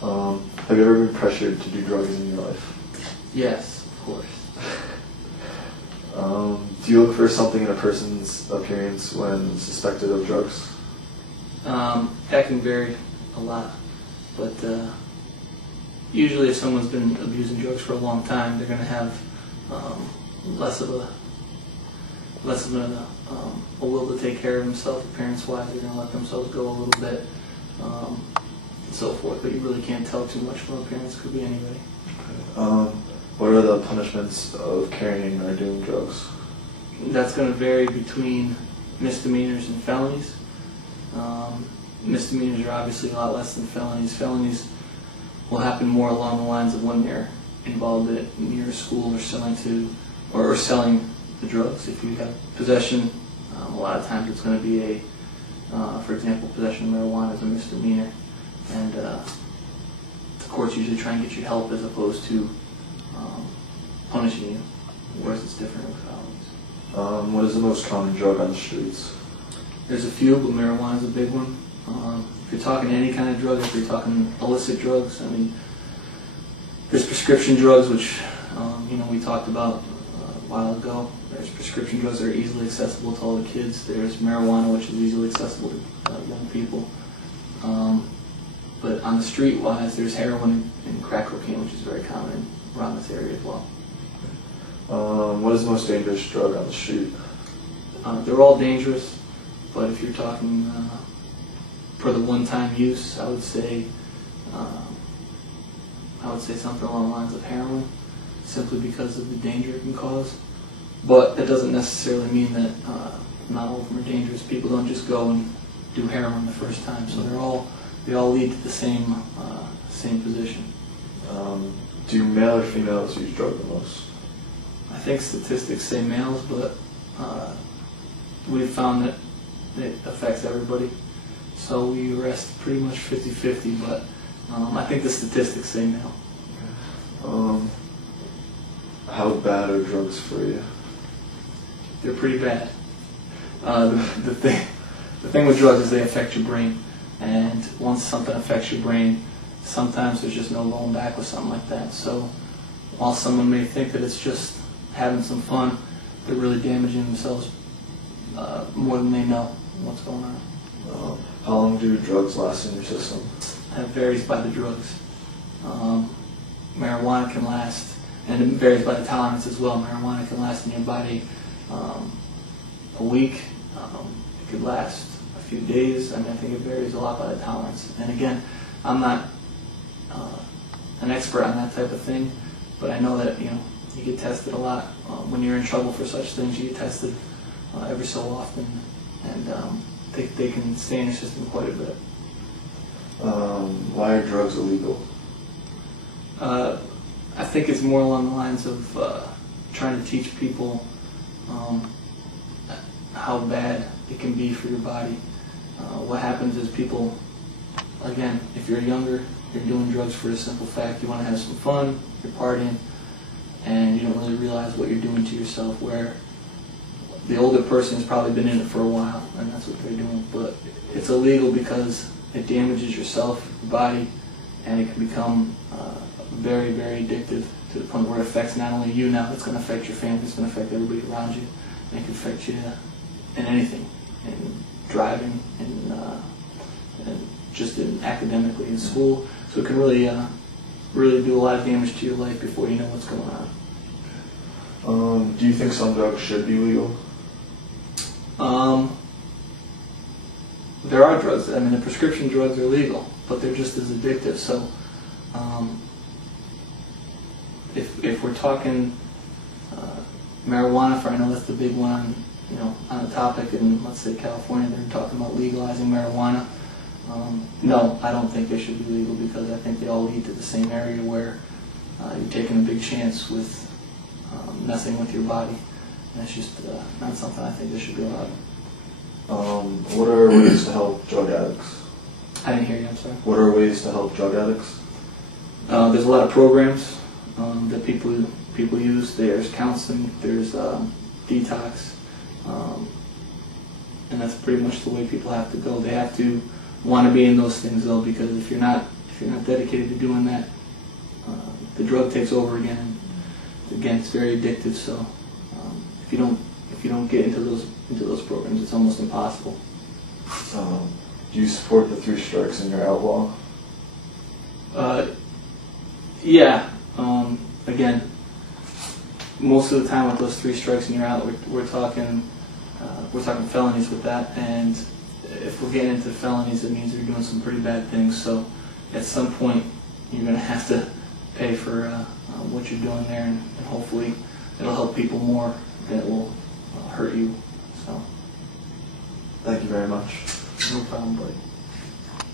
Have you ever been pressured to do drugs in your life? Yes, of course. Do you look for something in a person's appearance when suspected of drugs? That can vary a lot, but usually if someone's been abusing drugs for a long time, they're going to have less of a will to take care of themselves appearance-wise. They're going to let themselves go a little bit, and so forth. But you really can't tell too much from appearance. Could be anybody. What are the punishments of carrying or doing drugs? That's going to vary between misdemeanors and felonies. Misdemeanors are obviously a lot less than felonies. Felonies will happen more along the lines of when they're involved near a school or selling the drugs. If you have possession, a lot of times it's going to be for example, possession of marijuana is a misdemeanor, and the courts usually try and get you help as opposed to punishing you, whereas it's different with felonies. What is the most common drug on the streets? There's a few, but marijuana is a big one. If you're talking any kind of drug, if you're talking illicit drugs, I mean, there's prescription drugs, which we talked about a while ago. There's prescription drugs that are easily accessible to all the kids. There's marijuana, which is easily accessible to young people. But on the street-wise, there's heroin and crack cocaine, which is very common around this area as well. What is the most dangerous drug on the street? They're all dangerous, but if you're talking for the one-time use, I would say something along the lines of heroin, simply because of the danger it can cause. But that doesn't necessarily mean that not all of them are dangerous. People don't just go and do heroin the first time, so they all lead to the same position. Do male or females use drugs the most? I think statistics say males, but we've found that it affects everybody. So we rest pretty much 50-50, but I think the statistics say male. How bad are drugs for you? They're pretty bad. The thing with drugs is they affect your brain, and once something affects your brain, sometimes there's just no going back with something like that. So while someone may think that it's just having some fun, they're really damaging themselves more than they know what's going on. How long do drugs last in your system? It varies by the drugs. Marijuana can last, and it varies by the tolerance as well. Marijuana can last in your body a week. It could last a few days. I mean, I think it varies a lot by the tolerance. And again, I'm not an expert on that type of thing, but I know that you get tested a lot. When you're in trouble for such things, you get tested every so often, and they can stay in your system quite a bit. Why are drugs illegal? I think it's more along the lines of trying to teach people how bad it can be for your body. What happens is people, again, if you're younger, you're doing drugs for the simple fact you want to have some fun, you're partying, and you don't really realize what you're doing to yourself, where the older person has probably been in it for a while, and that's what they're doing. But it's illegal because it damages yourself, your body, and it can become very, very addictive to the point where it affects not only you now, it's going to affect your family, it's going to affect everybody around you, and it can affect you in anything, in driving, and just academically in school. So it can really do a lot of damage to your life before you know what's going on. Do you think some drugs should be legal? There are drugs. I mean, the prescription drugs are legal, but they're just as addictive. So, if we're talking marijuana, I know that's the big one, on the topic, and let's say California, they're talking about legalizing marijuana. No, I don't think they should be legal, because I think they all lead to the same area where you're taking a big chance with messing with your body. And it's just not something I think they should be allowed. What are ways to help drug addicts? I didn't hear you, I'm sorry. What are ways to help drug addicts? There's a lot of programs that people use. There's counseling, there's detox, and that's pretty much the way people have to go. They have to want to be in those things, though, because if if you're not dedicated to doing that, the drug takes over again. And again, it's very addictive. So if you don't get into those programs, it's almost impossible. Do you support the 3 strikes and you're outlaw? Yeah. Again, most of the time with those 3 strikes and you're out, we're talking felonies with that, and if we're getting into felonies, it means you're doing some pretty bad things. So at some point, you're going to have to pay for what you're doing there, and hopefully it'll help people more than it will hurt you. So Thank you very much. no problem, buddy.